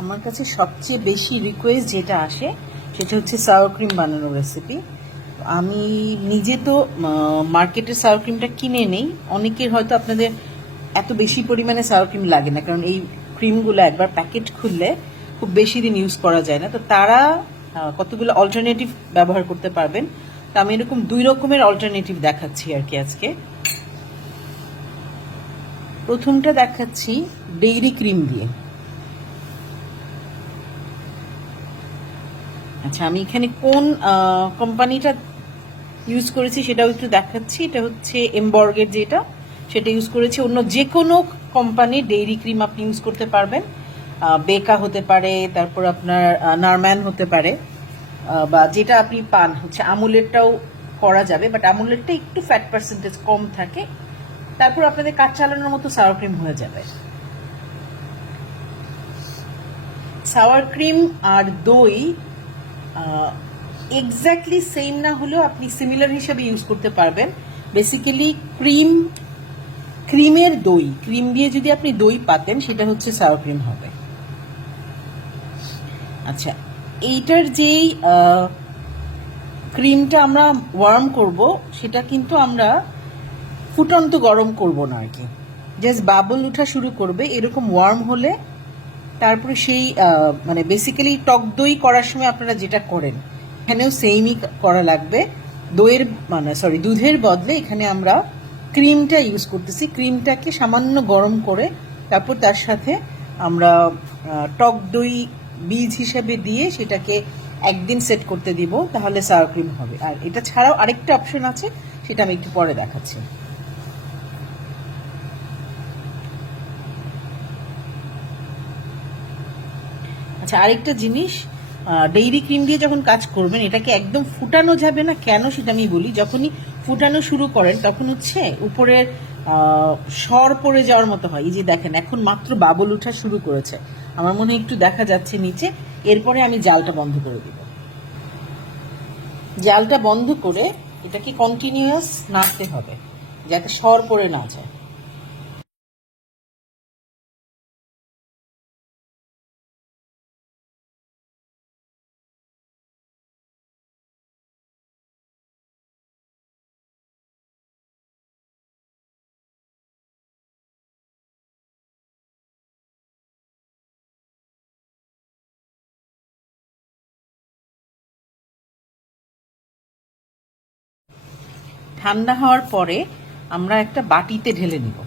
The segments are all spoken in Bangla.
আমার কাছে সবচেয়ে বেশি রিকোয়েস্ট যেটা আসে সেটা হচ্ছে সাওয়ার ক্রিম বানানোর রেসিপি। আমি নিজে তো মার্কেটের সাওয়ার ক্রিমটা কিনে নেই। অনেকের হয়তো আপনাদের এত বেশি পরিমাণে সাওয়ার ক্রিম লাগে না, কারণ এই ক্রিমগুলো একবার প্যাকেট খুললে খুব বেশি দিন ইউজ করা যায় না। তো তারা কতগুলো অল্টারনেটিভ ব্যবহার করতে পারবেন। তো আমি এরকম 2 রকমের অল্টারনেটিভ দেখাচ্ছি আর কি আজকে। প্রথমটা দেখাচ্ছি ডেইরি ক্রিম দিয়ে। আচ্ছা, আমি এখানে কোন কোম্পানিটা ইউজ করেছি সেটাও একটু দেখাচ্ছি। এটা হচ্ছে এমবর্গের যেটা, সেটা ইউজ করেছি। অন্য যে কোনো কোম্পানির ডেইরি ক্রিম আপনি ইউজ করতে পারবেন। বেকা হতে পারে, তারপর আপনার নারম্যান হতে পারে, বা যেটা আপনি পান হচ্ছে আমুলেরটাও করা যাবে, বাট আমুলেরটা একটু ফ্যাট পার্সেন্টেজ কম থাকে। তারপর আপনাদের কাজ চালানোর মতো সাওয়ার ক্রিম হয়ে যাবে। সাওয়ার ক্রিম আর দই এক্স্যাক্টলি সেম না হলেও আপনি সিমিলার হিসেবে ইউজ করতে পারবেন। বেসিক্যালি ক্রিমের দই, ক্রিম দিয়ে যদি আপনি দই পাতেন সেটা হচ্ছে সাওয়ার ক্রিম হবে। আচ্ছা, এইটার যেই ক্রিমটা আমরা ওয়ার্ম করব সেটা কিন্তু আমরা ফুটন্ত গরম করব না আর কি, জাস্ট বাবল ওঠা শুরু করবে এরকম ওয়ার্ম হলে তারপরে সেই মানে বেসিক্যালি টক দই করার সময় আপনারা যেটা করেন এখানেও সেমই করা লাগবে। দইয়ের মানে দুধের বদলে এখানে আমরা ক্রিমটা ইউজ করতেছি। ক্রিমটাকে সামান্য গরম করে তারপর তার সাথে আমরা টক দই বীজ হিসেবে দিয়ে সেটাকে একদিন সেট করতে দিব, তাহলে সাওয়ার ক্রিম হবে। আর এটা ছাড়াও আরেকটা অপশন আছে, সেটা আমি একটু পরে দেখাচ্ছি। আচ্ছা, আরেকটা জিনিস, ডেইরি ক্রিম দিয়ে যখন কাজ করবেন এটাকে একদম ফুটানো যাবে না। কেন সেটা আমি বলি। যখনই ফুটানো শুরু করেন তখন হচ্ছে উপরের সর পড়ে যাওয়ার মতো হয়। এই যে দেখেন এখন মাত্র বাবল ওঠা শুরু করেছে, আমার মনে হয় একটু দেখা যাচ্ছে নিচে। এরপরে আমি জালটা বন্ধ করে দিব। জালটা বন্ধ করে এটাকে কন্টিনিউয়াস নাড়তে হবে যাতে সর পড়ে না যায়। ঠান্ডা হওয়ার পরে আমরা একটা বাটিতে ঢেলে নিব।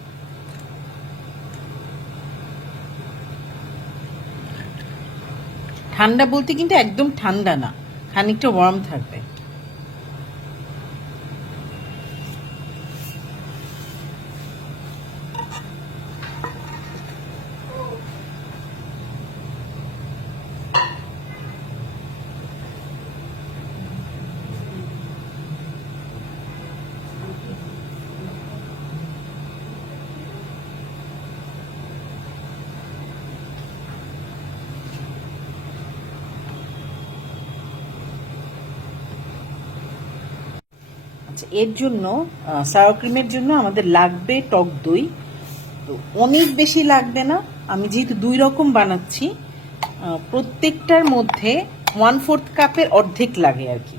ঠান্ডা বলতে কিন্তু একদম ঠান্ডা না, খানিকটা ওয়ার্ম থাকবে। এর জন্য সাওয়ার ক্রিমের জন্য আমাদের লাগবে টক দই। তো অনেক বেশি লাগবে না, আমি যেহেতু 2 রকম বানাচ্ছি প্রত্যেকটার মধ্যে 1/4 কাপের অর্ধেক লাগে আর কি।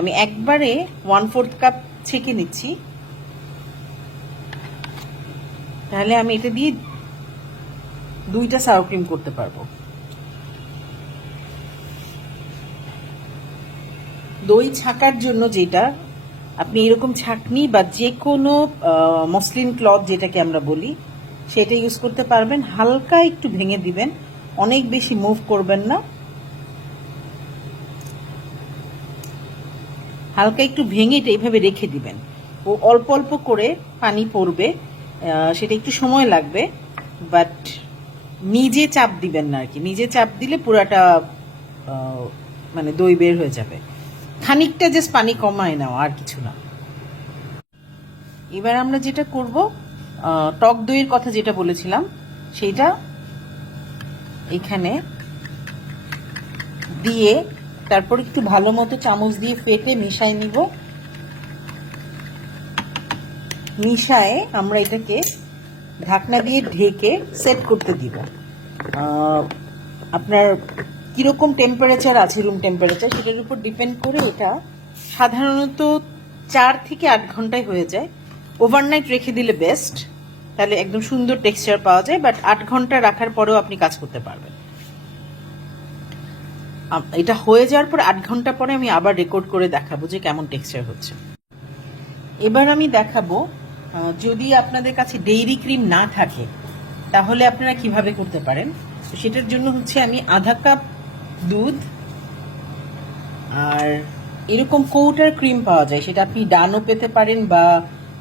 আমি একবারে 1/4 কাপ ছেঁকে নিচ্ছি, তাহলে আমি এটা দিয়ে 2টা সাওয়ার ক্রিম করতে পারবো। দই ছাকার জন্য যেটা আপনি এরকম ছাঁকনি বা যে কোনো মসলিন ক্লথ যেটাকে আমরা বলি সেটা ইউজ করতে পারবেন। হালকা একটু ভেঙে দিবেন, অনেক বেশি মুভ করবেন না, হালকা একটু ভেঙে এটা এইভাবে রেখে দিবেন। ও অল্প অল্প করে পানি পড়বে, সেটা একটু সময় লাগবে, বাট নিজে চাপ দিবেন না আর কি। নিজে চাপ দিলে পুরাটা মানে দই বের হয়ে যাবে। খানিকটা জাস্ট পানি কমায় নাও, আর কিছু না। এবার আমরা যেটা করব, টক দইয়ের কথা যেটা বলেছিলাম সেইটা এখানে দিয়ে তারপর একটু ভালো মতো চামচ দিয়ে ফেটে মিশাই নিব। মিশায়ে আমরা এটাকে ঢাকনা দিয়ে ঢেকে সেট করতে দিব। আপনার কীরকম টেম্পারেচার আছে, রুম টেম্পারেচার, সেটার উপর ডিপেন্ড করে এটা সাধারণত 4 থেকে 8 ঘন্টায় হয়ে যায়। ওভারনাইট রেখে দিলে বেস্ট, তাহলে একদম সুন্দর টেক্সচার পাওয়া যায়। বাট 8 ঘন্টা রাখার পরেও আপনি কাজ করতে পারবেন। এটা হয়ে যাওয়ার পর 8 ঘন্টা পরে আমি আবার রেকর্ড করে দেখাবো যে কেমন টেক্সচার হচ্ছে। এবার আমি দেখাবো যদি আপনাদের কাছে ডেইরি ক্রিম না থাকে তাহলে আপনারা কিভাবে করতে পারেন। তো সেটার জন্য হচ্ছে আমি আধা কাপ দুধ আর এরকম কৌটার ক্রিম পাওয়া যায়, সেটা আপনি ডানও পেতে পারেন বা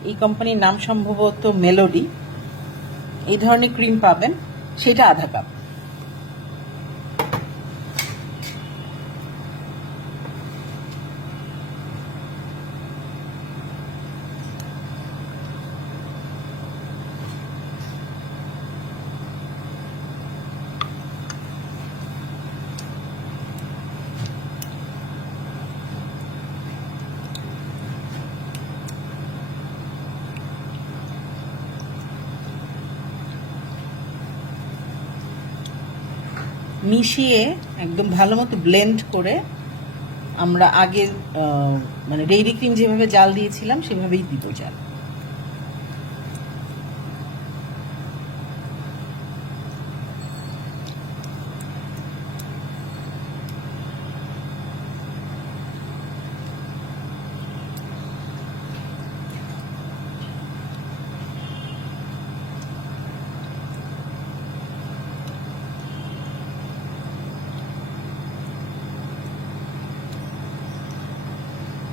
এই কোম্পানির নাম সম্ভবত মেলোডি, এই ধরনের ক্রিম পাবেন, সেটা আধা কাপ। মিশিয়ে একদম ভালো মতো ব্লেন্ড করে আমরা আগে মানে ডেইরি ক্রিম যেভাবে জাল দিয়েছিলাম সেভাবেই দিব জাল।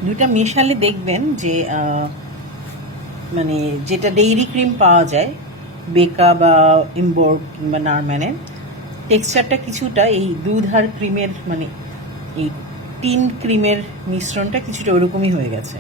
দুটা মেশালে দেখবেন যে মানে যেটা ডেইরি ক্রিম পাওয়া যায় বেকা বা ইমবোর কিংবা নারম্যানের, টেক্সচারটা কিছুটা এই দুধ আর ক্রিমের মানে এই টিন ক্রিমের মিশ্রণটা কিছুটা ওরকমই হয়ে গেছে।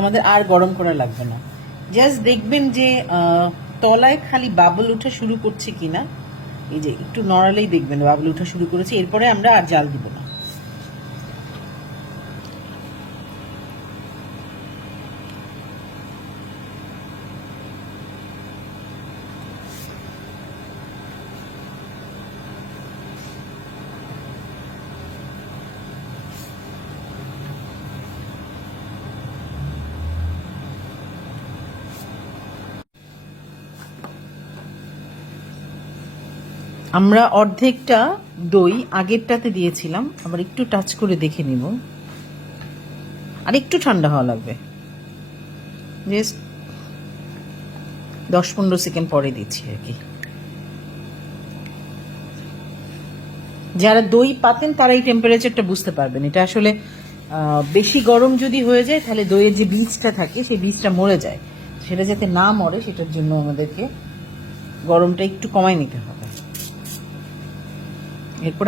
আমাদের আর গরম করা লাগবে না, জাস্ট দেখবেন যে তলায় খালি বাবল ওঠা শুরু করছে কিনা, এই যে একটু নড়ালেই দেখবেন বাবল ওঠা শুরু করেছে, এরপরে আমরা আর জাল দিব না। আমরা অর্ধেকটা দই আগেরটাতে দিয়েছিলাম, আবার একটু টাচ করে দেখে নিব, আর একটু ঠান্ডা হওয়া লাগবে, জাস্ট 10-15 সেকেন্ড পরে দিচ্ছি আর কি। যারা দই পাতেন তারা এই টেম্পারেচারটা বুঝতে পারবেন। এটা আসলে বেশি গরম যদি হয়ে যায় তাহলে দইয়ের যে বীজটা থাকে সেই বীজটা মরে যায়, সেটা যাতে না মরে সেটার জন্য আমাদেরকে গরমটা একটু কমাই নিতে হবে। এরপর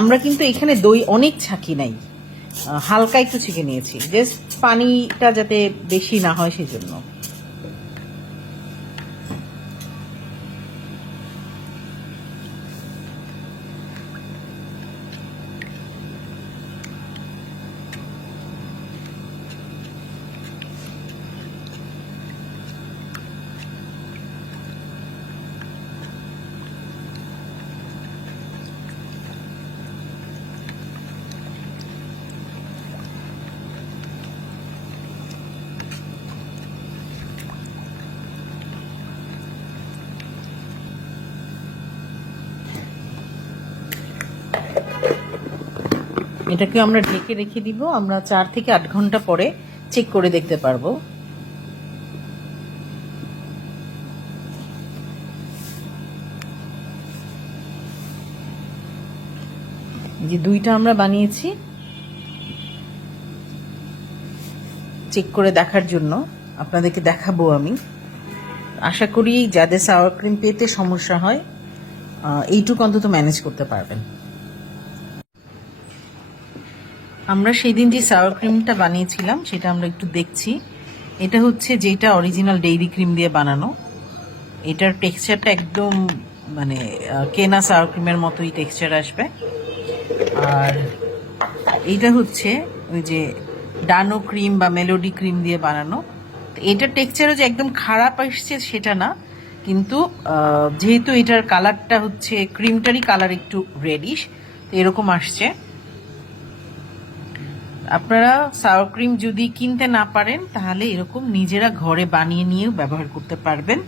আমরা কিন্তু এখানে দই অনেক ছাঁকি নাই, হালকা একটু ছেঁকে নিয়েছি, জাস্ট পানিটা যাতে বেশি না হয় সেই জন্য। এটাকে আমরা ঢেকে রেখে দিব, আমরা 4 থেকে 8 ঘন্টা পরে চেক করে দেখতে পারবো। যে দুইটা আমরা বানিয়েছি চেক করে দেখার জন্য আপনাদেরকে দেখাবো আমি। আশা করি যাদের সাওয়ার ক্রিম পেতে সমস্যা হয় এইটুকু অন্তত ম্যানেজ করতে পারবেন। আমরা সেই দিন যে সাওয়ার ক্রিমটা বানিয়েছিলাম সেটা আমরা একটু দেখছি। এটা হচ্ছে যেটা অরিজিনাল ডেইরি ক্রিম দিয়ে বানানো, এটার টেক্সচারটা একদম মানে কেনা সাওয়ার ক্রিমের মতোই টেক্সচার আসবে। আর এইটা হচ্ছে ওই যে ডানো ক্রিম বা মেলোডি ক্রিম দিয়ে বানানো। তো এটার টেক্সচারও যে একদম খারাপ আসছে সেটা না, কিন্তু যেহেতু এটার কালারটা হচ্ছে ক্রিমটারই কালার একটু রেডিশ, তো এরকম আসছে। আপনারা সাওয়ার ক্রিম যদি কিনতে না পারেন তাহলে এরকম নিজেরা ঘরে বানিয়ে নিয়েও ব্যবহার করতে পারবেন।